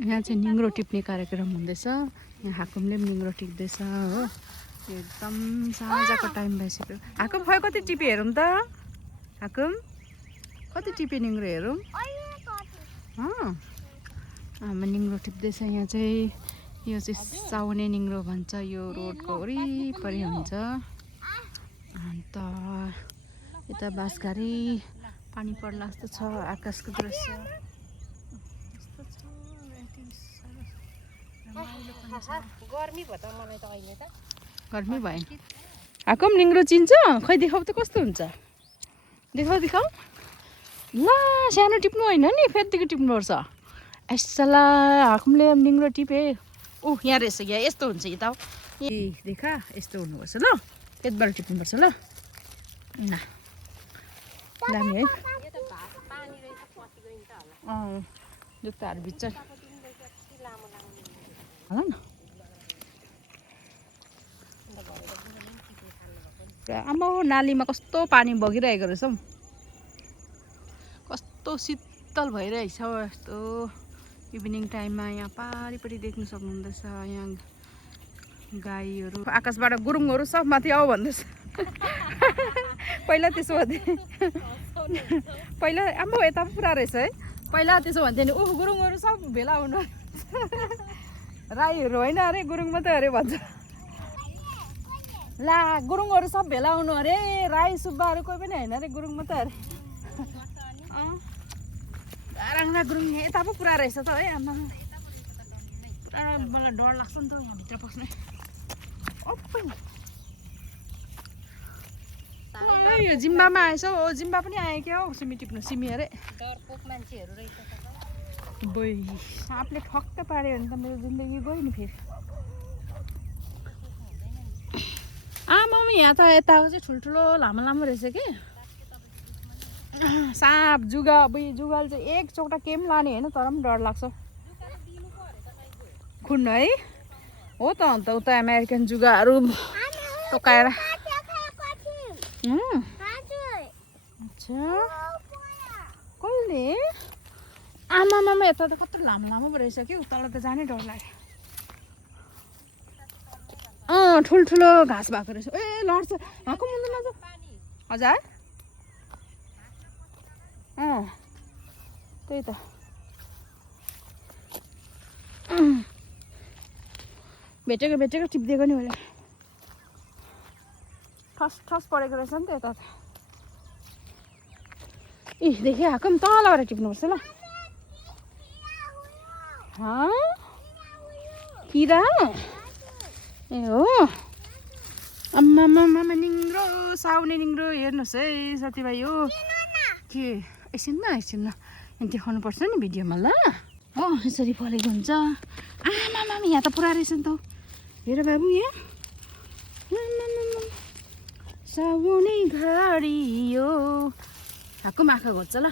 यहाँ चाहिँ निङ्ग्रो टिप्ने कार्यक्रम हुँदैछ। यहाँ हाकुमले पनि निङ्ग्रो टिप्दैछ हो। एकदम साँझको टाइम भइसक्यो। हाकुम खै कति टिपे हेरौँ त। हाकुम कति टिपे निङ्ग्रो हेरौँ। हामी निङ्ग्रो टिप्दैछ। यहाँ चाहिँ यो चाहिँ साउने निङ्ग्रो भन्छ। यो रोडको वरिपरि हुन्छ। अन्त यता बाँसघारी पानी पर्ला जस्तो छ। आकाशको दृश्य गर्मी भयो त मलाई त अहिले त गर्मी भयो। हाकुम निङ्ग्रो चिन्छ? खै देखाउ त कस्तो हुन्छ। देखाउ ला सानो टिप्नु होइन नि फेरिदेखि टिप्नुपर्छ। यसला हाकुमले निङ्ग्रो टिपे। यहाँ रहेछ। यहाँ यस्तो हुन्छ यता ए देखा यस्तो हुनुपर्छ ल। यताबाट टिप्नुपर्छ ल। ल दामी है। जुत्ताहरू भित्र होला न। आमा नालीमा कस्तो पानी बगिरहेको रहेछ हौ। कस्तो शीतल भइरहेछ यस्तो इभिनिङ टाइममा। यहाँ पारिपट्टि देख्नु सक्नुहुँदैछ। यहाँ गाईहरू आकाशबाट गुरुङहरू सब माथि आऊ भन्दैछ। पहिला त्यसो भन्थे। पहिला आम्बो यता पनि पुरा रहेछ है। पहिला त्यसो भन्थ्यो नि ओह गुरुङहरू सब भेला हुनु। राईहरू होइन अरे गुरुङ मात्रै अरे भन्छ। ला गुरुङहरू सब भेला हुनु अरे। राई सुब्बाहरू कोही पनि होइन अरे गुरुङ मात्रै अरे। राङ्गा गुरुङ यता पो पुरा रहेछ त है। आमा पुरा मलाई डर लाग्छ नि त यहाँभित्र पस्ने। यो जिम्बामा आएछ हौ। जिम्बा पनि आयो क्या हौ सिमी टिप्नु। सिमी अरे डरपोक मान्छेहरू रहेछ त। बोइ साँपले ठक्क पाऱ्यो भने त मेरो जिन्दगी गयो नि फेरि। आमा यहाँ त यता चाहिँ ठुल्ठुलो लामो लामो रहेछ कि साँप जुगा। अब जुगाले चाहिँ एक चौटा केही पनि लाने होइन तर पनि डर लाग्छ। खुन्न है हो त। अन्त उता अमेरिकन जुगाहरू टोकाएर। कसले आमामा यता त कत्रो लामो लामो रहेछ कि उतालाई त जानै डर लाग्यो। ठुल्ठुलो घाँस भएको रहेछ। ए लड्छ हाकुम मुन्दैन त। हजुर त्यही त। भेटेको टिप्दिएको नि मैले। ठस परेको रहेछ नि त यता त। देखि हाकुम तलबाट टिप्नुपर्छ ल। किरा ए हो। आम्मामा निङ्ग्रो साउने निङ्ग्रो हेर्नुहोस् है साथीभाइ हो। के एकछिनमा देखाउनु पर्छ नि भिडियोमा ल। हो यसरी परेको हुन्छ। आमामा यहाँ त पुरा रहेछ नि त। हेर बाबु यहाँ साउने घडी यो। हाकुम आँखा घोच्छ ल।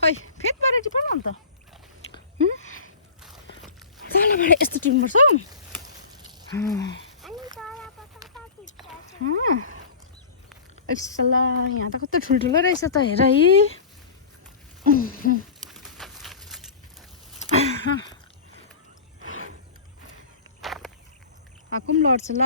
खै फेदबाट टिप न अन्त। तलबाट यस्तो टिप्नुपर्छ हौ। यसला यहाँ त कस्तो ठुल्ठुलो रहेछ त हेर है। हाकुम लड्छ ल।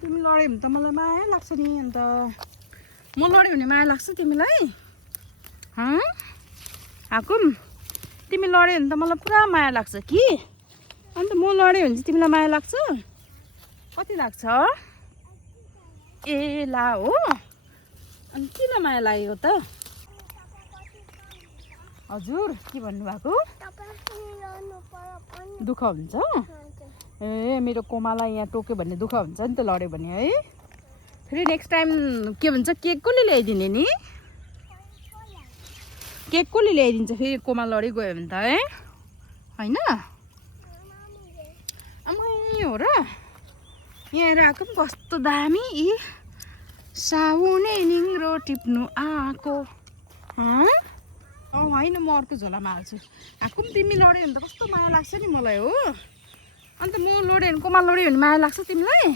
तिमी लड्यो भने त मलाई माया लाग्छ नि। अन्त म लड्यो भने माया लाग्छ तिमीलाई। हाकुम तिमी लड्यो भने त मलाई पुरा माया लाग्छ कि। अन्त म लड्यो भने चाहिँ तिमीलाई माया लाग्छ। कति लाग्छ ए ला हो। अनि किन माया लागेको त। हजुर के भन्नुभएको। दुःख हुन्छ ए मेरो कोमालाई यहाँ टोक्यो भने दुःख हुन्छ नि त लड्यो भने है। फेरि नेक्स्ट टाइम के भन्छ केक कसले ल्याइदिने नि। केक कसले ल्याइदिन्छ फेरि कोमा लडी गयो भने त है होइन। हो र यहाँ हेर आएको पनि कस्तो दामी साउने निङ्ग्रो टिप्नु आएको। होइन म अर्को झोलामा हाल्छु। आएको पनि तिमी लड्यो भने त कस्तो माया लाग्छ नि मलाई हो। अन्त म लड्यो भने कोमा लड्यो भने माया लाग्छ तिमीलाई।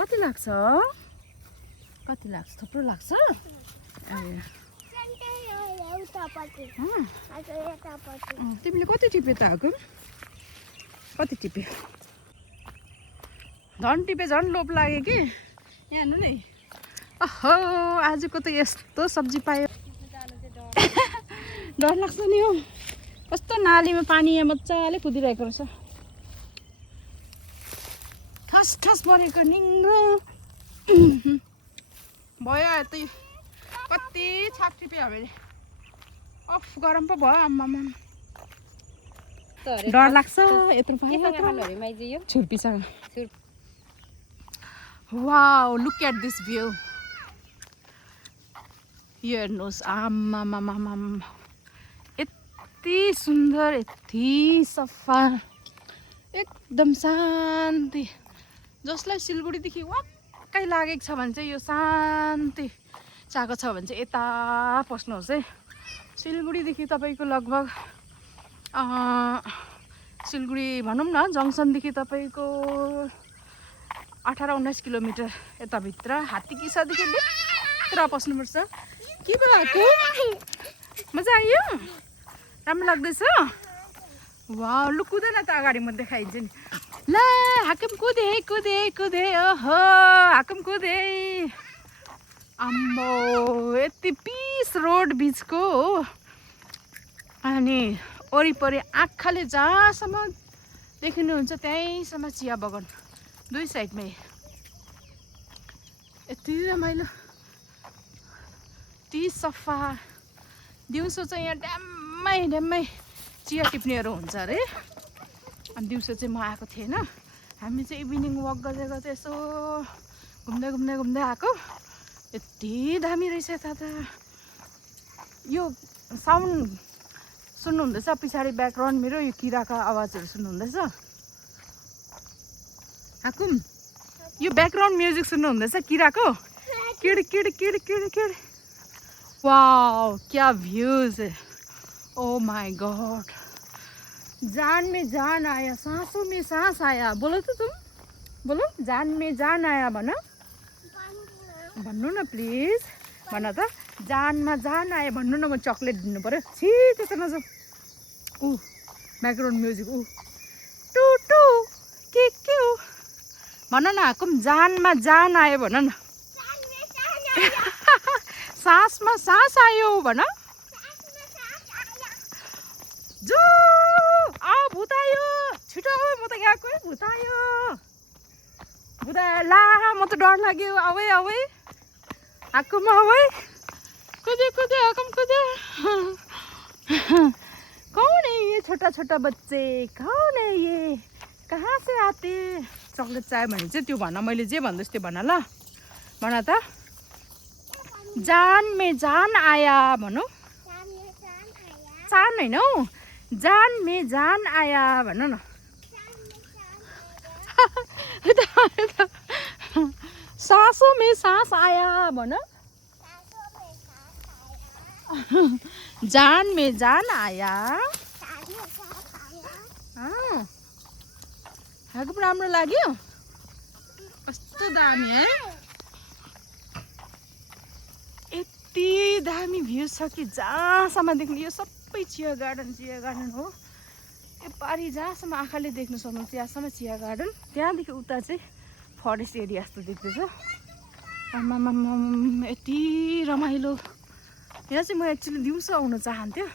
कति लाग्छ कति लाग्छ थुप्रो लाग्छ ए तिमीले कति टिप्यो त हाकुम कति टिप्यो झन् टिपे झन् लोभ लाग्यो कि यहाँ हेर्नु नि अहो आजको त यस्तो सब्जी पायो डर लाग्छ नि हो कस्तो नालीमा पानी यहाँ मजाले कुदिरहेको रहेछ ठस ठस परेको निङ्रो भयो यतै कति छाक टिप्यो हामीले अफ गरम पो भयो आम्मामा डर लाग्छ यत्रो पायो छुर्पीसँग wow look at this view यो हेर्नुहोस् आम्मामामामा यति सुन्दर यति सफा एकदम शान्ति जसलाई सिलगढीदेखि वाक्कै लागेको छ भने चाहिँ यो शान्ति चाहेको छ भने चाहिँ यता पस्नुहोस् है सिलगढीदेखि तपाईँको लगभग सिलगढी भनौँ न जङ्सनदेखि तपाईँको 18-19 किलोमिटर यताभित्र हात्तीकिसादेखि भित्र पस्नुपर्छ के भएको मजा आयो राम्रो लाग्दैछ वाउ लु कुदेन त अगाडि म देखाइदिन्छु नि ल हाकम कुदे कुदे कुदे ओहो हाकम कुदे आम्बो यति पिस रोड बिचको हो अनि वरिपरि आँखाले जहाँसम्म देखिनुहुन्छ त्यहीँसम्म चिया बगान दुई साइडमै यति रमाइलो यति सफा दिउँसो चाहिँ यहाँ ड्याम्मै ड्याम्मै चिया टिप्नेहरू हुन्छ अरे अनि दिउँसो चाहिँ म आएको थिएन हामी चाहिँ इभिनिङ वक गर्दै गर्दै यसो घुम्दै घुम्दै घुम्दै आएको यति दामी रहेछ यता त यो साउन्ड सुन्नुहुँदैछ पछाडि ब्याकग्राउन्ड मेरो यो किराको आवाजहरू सुन्नुहुँदैछ हाकुम यो ब्याकग्राउन्ड म्युजिक सुन्नुहुँदैछ किराको किड किड किड किड किड वाओ क्या भ्यूज है ओ माय गॉड जान में जान आया सांसों में सांस आया बोलो तो तुम बोलो जान में जान आया भन भन्नु न प्लिज भन त जानमा जान आयो भन्नु न म चक्लेट दिनु पर्यो छि त्यस्तो नजाऊ ऊ ब्याकग्राउन्ड म्युजिक ऊ टु टु के हो भन न हाकुम जानमा जान आयो भन न सासमा सास आयो भन जो आ भूत आयो छिटो म त गएको है भूत आयो भूत ला म त डर लाग्यो आवे आवे हाकुम आवे कुदे कुदे हाकुम कुदे कौन है ये छोटा छोटा बच्चे कौन है ये कहाँ से आते चक्लेट चाहियो भने चाहिँ त्यो भन मैले जे भन्दैछु त्यो भन ल भन त जान में जान आया भनौ चान होइन हौ जान में जान आया भन न सासों में सांस आया भन जान में जान आया हाकुम राम्रो लाग्यो कस्तो दामी है यति दामी भ्यू छ कि जहाँसम्म देख्ने यो सबै चिया गार्डन हो यो पारि जहाँसम्म आँखाले देख्न सक्नु त्यहाँसम्म चिया गार्डन त्यहाँदेखि उता चाहिँ फरेस्ट एरिया जस्तो देख्दैछ आमामामा यति रमाइलो यहाँ चाहिँ म एक्चुअली दिउँसो आउन चाहन्थ्यो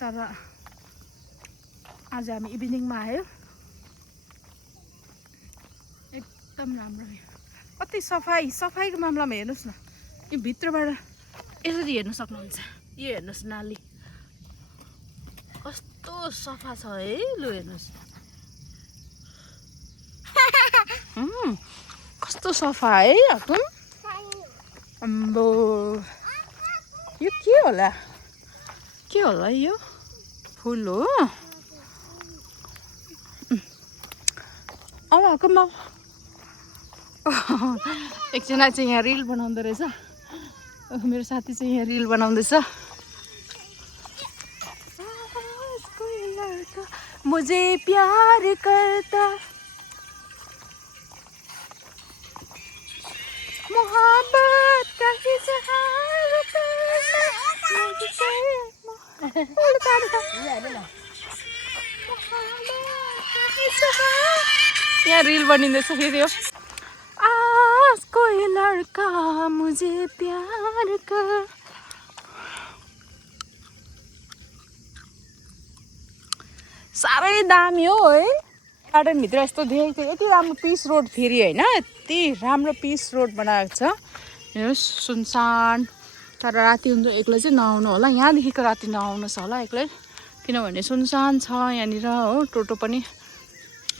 तर आज हामी इभिनिङमा आयो एकदम राम्रो कति सफाइको मामलामा हेर्नुहोस् न यो भित्रबाट यसरी हेर्न सक्नुहुन्छ यो हेर्नुहोस् नाली कस्तो सफा छ है लु हेर्नुहोस् कस्तो सफा है हाकुम अम्बो यो के होला यो फुल हो अब हाकुम एकजना चाहिँ यहाँ रिल बनाउँदो रहेछ मेरो साथी चाहिँ यहाँ रिल बनाउँदैछ मुझे प्यार करता मोहब्बत यहाँ रिल बनिँदैछ फेरि हो आज कोही लड्का मुझे प्यार कर साह्रै दामी हो है गार्डनभित्र यस्तो देखेको थियो यति राम्रो पिस रोड फेरि होइन यति राम्रो पिस रोड बनाएको छ हेर्नुहोस् सुनसान तर राति हुन्छ एक्लै चाहिँ नआउनु होला यहाँदेखिको राति नआउनुहोस् होला एक्लै किनभने सुनसान छ यहाँनिर हो टोटो पनि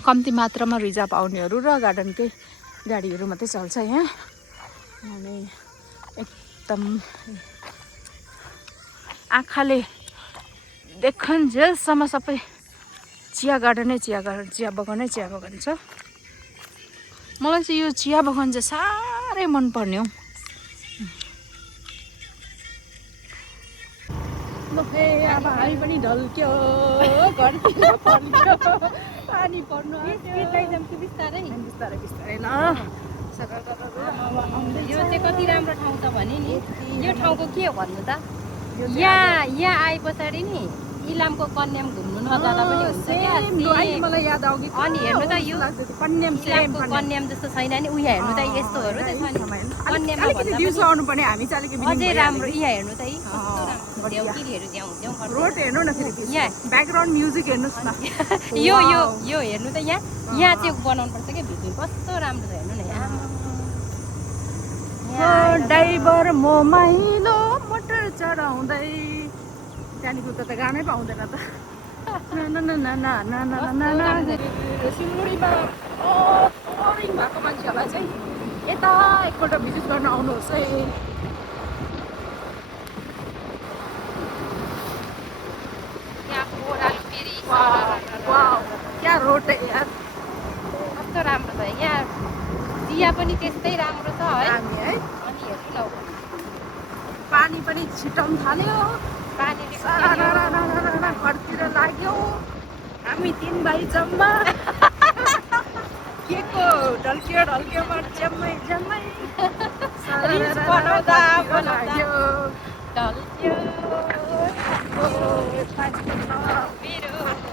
कम्ती मात्रामा रिजर्भ आउनेहरू र गार्डनकै गाडीहरू मात्रै चल्छ यहाँ अनि एकदम आँखाले देखन्जेलसम्म सबै चिया गार्डनै चिया गार्डन चिया बगानै चिया बगान छ मलाई चाहिँ यो चिया बगान चाहिँ साह्रै मनपर्ने हो अब हामी पनि ढल्क्यो घरतिर फर्क्यो पानी पर्नु बिस्तारै बिस्तारै बिस्तारै ल यो चाहिँ कति राम्रो ठाउँ छ भने नि यो ठाउँको के हो भन्नु त यहाँ आए पछाडि नि इलामको कन्याम घुम्नु नजाँदा पनि हुन्छ क्या मलाई याद आउँछ अनि हेर्नु त यो कन्याम इलामको कन्याम जस्तो छैन नि उहाँ हेर्नु त यस्तोहरू त छ नि कन्याममा भन्दा दिउँसो आउनु पर्ने हामी चाहिँ अलिकति अझै राम्रो यहाँ हेर्नु त ढ्याउकिरीहरू ढ्याउ रोड हेर्नु न फेरि यहाँ ब्याकग्राउन्ड म्युजिक हेर्नुहोस् न यो हेर्नु त यहाँ चाहिँ बनाउनु पर्छ क्या भिडियो कस्तो राम्रो छ हेर्नु न यहाँ ड्राइभर म माइलो मोटर चढाउँदै त्यहाँदेखि त गानै पाउँदैन त सिलगढीमा बोरिङ भएको मान्छेहरूलाई चाहिँ यता एकपल्ट भिजिट गर्न आउनुहोस् है क्या रोड यार कस्तो राम्रो छ यहाँ चिया पनि त्यस्तै राम्रो छ है हामी है अनि हेर्नु न पानी पनि छिटाउनु थाल्यो पानीले घरतिर लाग्यो हामी 3 भाइ जम्मा के को ढल्कियो ढल्कियोमा जम्मै जम्मै बनाउँदा लाग्यो ढल्क्यो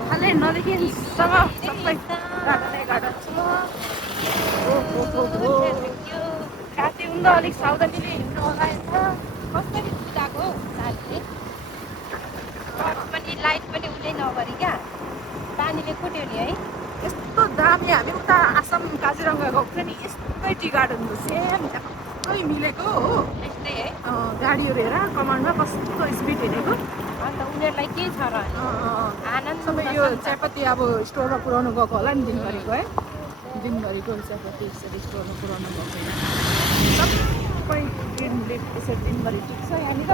खालै नदेखिसम्म सबै गार्डनै गार्डन छ राति हुँदा अलिक सावधानीले हिँड्नु होला कसरी बुझाएको हौ पानीले पनि लाइट पनि उसले नगरी क्या पानीले कुट्यो नि है यस्तो दामी हामी उता आसाम काजिरङ्गा गएको थियो नि यस्तै टी गार्डन हो सेम सबै मिलेको हो यस्तै है गाडीहरू हेर कमानमा कस्तो स्पिड हिँडेको अन्त उनीहरूलाई के छ र आनन्द सबै यो चियापत्ती अब स्टोरमा पुऱ्याउनु गएको होला नि दिनभरिको है दिनभरिको चियापत्ती यसरी स्टोरमा पुऱ्याउनु गएको सबै दिनले यसरी दिनभरि टिक्छ यहाँनिर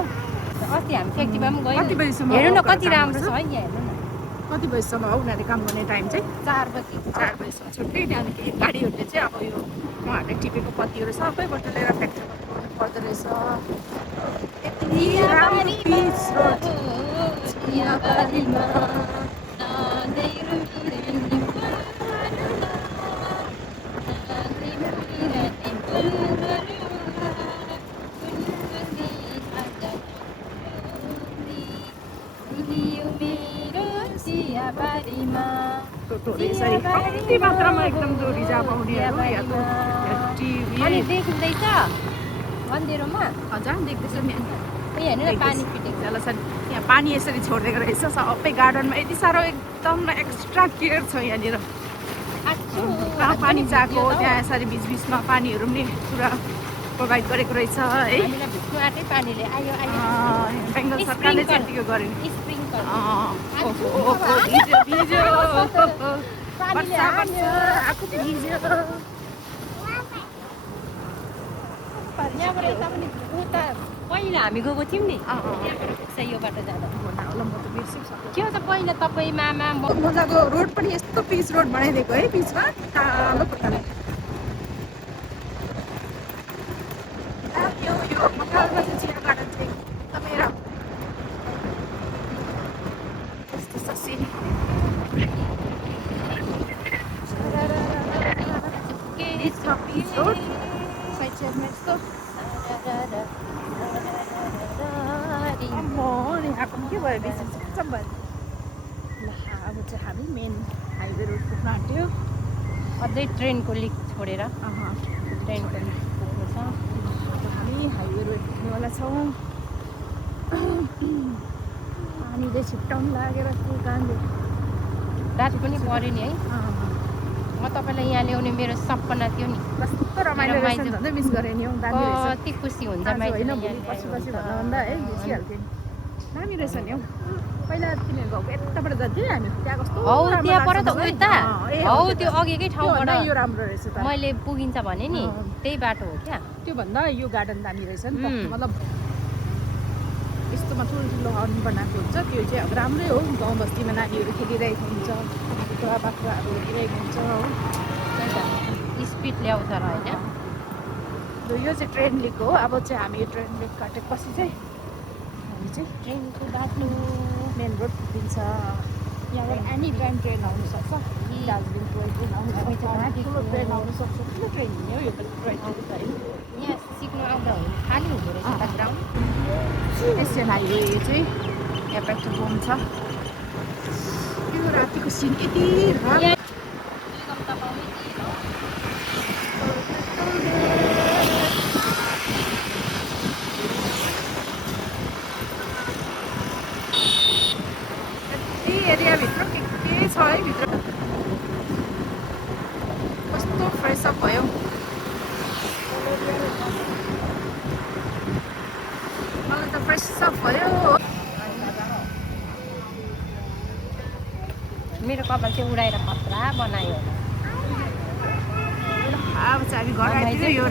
अस्ति हामी फ्याक्ट्रीमा पनि कति गयौँ बजीसम्म हेर्नु न कति राम्रो छ है यहाँ हेर्नु न कति बजीसम्म हो उनीहरूले काम गर्ने टाइम चाहिँ 4 बजी 4 बजीसम्म छुट्टै त्यहाँदेखि गाडीहरूले चाहिँ अब यो उहाँहरूले टिपेको पत्तीहरू सबै बटुलेर फ्याक्ट्रीमा पुऱ्याउनु पर्दो रहेछ यति राम्रो पिच रोड टोटोहरू यसरी कम्ती मात्रामा एकदम त्यो रिजर्भ आउनेहरू या त अनि देखिँदैछ मन्दिरमा हजुर देख्दैछ नि हेर्नु न पानी फिटेको ल सर यहाँ पानी यसरी छोडिदिएको रहेछ सबै गार्डनमा यति साह्रो एकदम एक्स्ट्रा केयर छ यहाँनिर कहाँ पानी जाएको त्यहाँ यसरी बिचबिचमा पानीहरू पनि पुरा प्रोभाइड गरेको रहेछ है हामीलाई भिज्नु आँटै पानीले आयो बेङ्गल सरकारले चाहिँ यतिको गर्यो नि स्प्रिङ्कल यहाँबाट यता पनि उता पहिला हामी गएको थियौँ नि यो बाटो जाँदा के हो त पहिला तपाईँ मामा मजाको रोड पनि यस्तो पिच रोड बनाइदिएको है पिचमा कालो प्रकारले यो मकालमा चाहिँ चिया गार्डन चाहिँ एकदमै राम्रो यस्तो छ सिरी पिच रोड साइड साइडमा यस्तो यहाँको के भयो बेसी चम्बल ल अब चाहिँ हामी मेन हाइवे रोड पुग्न आँट्यो अझै ट्रेनको लिक छोडेर ट्रेनको लिक पुग्नु छ। अब हामी हाइवे रोड पुग्नेवाला छौँ पानीले छिप्टाउनु लागेर के कामले रात पनि पऱ्यो नि है। म तपाईँलाई यहाँ ल्याउने मेरो सपना थियो नि। कस्तो रमाइलो रहेछ नि झन् मिस गरेँ नि हौ दामी रहेछ कति खुसी हुन्छ होइन माइजूले भोलि पछि पछि भन्दा है बिर्सिहाल्थ्यो नि दामी रहेछ नि हौ पहिला तिमीहरू गएको यताबाट जान्थ्यौँ हामी त्यहाँ कस्तो हौ राम्रो त्यहाँबाट त लाग्छ मलाई। उता हौ त्यो अघिकै ठाउँबाट यो राम्रो रहेछ त मैले पुगिन्छ भने नि त्यही बाटो हो क्या। त्योभन्दा यो गार्डन दामी रहेछ नि त उम्। मतलब यस्तोमा ठुल्ठुलो हर्न बनाएको हुन्छ त्यो चाहिँ अब राम्रै हो गाउँ बस्तीमा नानीहरू खेलिरहेको हुन्छ कुखुरा बाख्राहरू हेरिरहेको हुन्छ हो त्यही त स्पिड ल्याउँछ र होइन। र यो चाहिँ ट्रेन लिक हो अब चाहिँ हामी यो ट्रेन लिक काटेपछि चाहिँ हामी चाहिँ ट्रेनको बाटो मेन रोड पुगिन्छ यहाँबाट एनी टाइम ट्रेन आउनु सक्छ दार्जिलिङ टोय ट्रेन आउनु सक्छ ठुलो ट्रेन आउनु सक्छ ठुलो ट्रेन हिँड्ने हो यो त टोय ट्रेन त होइन यहाँ सिक्नु आउँदा हो खाली हुँदो रहेछ त ग्राउन्ड। एसियन हाइवे यो चाहिँ यहाँ पेट्रोल पम्प छ यो रातिको सिन यति राम्रो यति एरियाभित्र के छ है भित्र कस्तो फ्रेस अप भयो मलाई त फ्रेस अप भयो मेरो कपाल चाहिँ उडाएर खतरा बनायो। अब चाहिँ हामी घर आइपुग्यो यो